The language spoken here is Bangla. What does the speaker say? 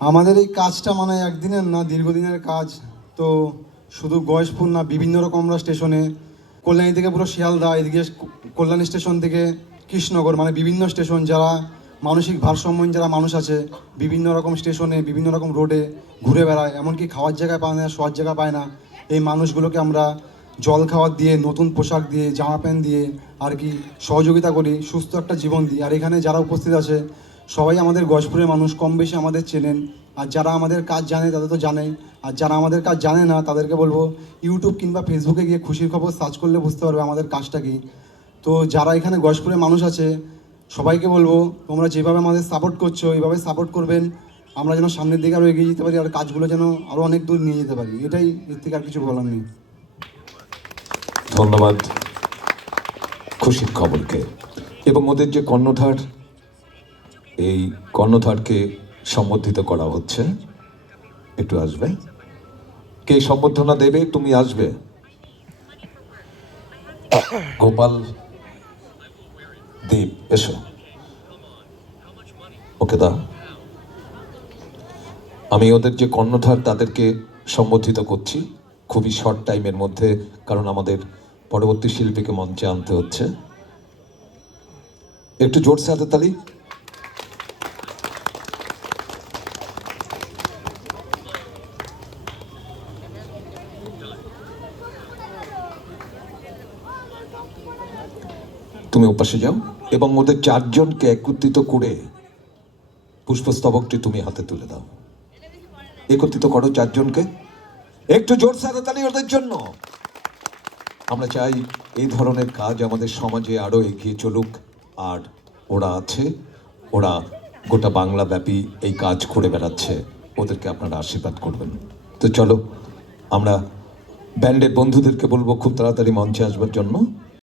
আমাদের এই কাজটা মানে একদিনের না দীর্ঘদিনের কাজ। তো শুধু গয়েশপুর না, বিভিন্ন রকম আমরা স্টেশনে, কল্যাণী থেকে পুরো শিয়ালদা, এদিকে কল্যাণী স্টেশন থেকে কৃষ্ণনগর মানে বিভিন্ন স্টেশন যারা মানসিক ভারসাম্যহীন যারা মানুষ আছে, বিভিন্ন রকম স্টেশনে, বিভিন্ন রকম রোডে ঘুরে বেড়ায়, এমনকি খাওয়ার জায়গায় পায় না শোয়ার জায়গা পায় না। এই মানুষগুলোকে আমরা জল খাওয়ার দিয়ে, নতুন পোশাক দিয়ে, জামা প্যান্ট দিয়ে আর কি সহযোগিতা করি, সুস্থ একটা জীবন দিই। আর এখানে যারা উপস্থিত আছে সবাই আমাদের গজপুরের মানুষ, কম বেশি আমাদের চেনেন। আর যারা আমাদের কাজ জানে, তাদের তো জানেই। আর যারা আমাদের কাজ জানে না, তাদেরকে বলব, ইউটিউব কিংবা ফেসবুকে গিয়ে খুশির খবর সার্চ করলে বুঝতে পারবে আমাদের কাজটা কি। তো যারা এখানে গজপুরের মানুষ আছে, সবাইকে বলব, তোমরা যেভাবে আমাদের সাপোর্ট করছ, এইভাবে সাপোর্ট করবেন। আমরা যেন সামনের দিকে আরও এগিয়ে যেতে পারি, আর কাজগুলো যেন আরও অনেক দূর নিয়ে যেতে পারি। এটাই এর থেকে আর কিছু বলার নেই। ধন্যবাদ খুশির খবরকে। এবং ওদের যে কর্ণধার এই কর্ণধারকে সম্বোধিত করা হচ্ছে। একটু আসবে। কে সম্বোধনা দেবে? তুমি আসবে। গোপাল দীপ, এসো। ওকে দা আমি ওদের যে কর্ণধার, তাদেরকে সম্বোধিত করছি। খুবই শর্ট টাইমের মধ্যে, কারণ আমাদের পরবর্তী শিল্পীকে মঞ্চে আনতে হচ্ছে। একটু জোরসে হাতে তালি। তুমি ওপাশে যাও এবং ওদের চারজনকে একত্রিত করে পুষ্পস্তবকটি তুমি হাতে তুলে দাও। একত্রিত করো চারজনকে। একটু জোর হাতে তালি ওদের জন্য। আমরা চাই এই ধরনের কাজ আমাদের সমাজে আরও এগিয়ে চলুক। আর ওরা আছে, ওরা গোটা বাংলা ব্যাপী এই কাজ করে বেড়াচ্ছে। ওদেরকে আপনারা আশীর্বাদ করবেন। তো চলো, আমরা ব্যান্ডের বন্ধুদেরকে বলব খুব তাড়াতাড়ি মঞ্চে আসবার জন্য।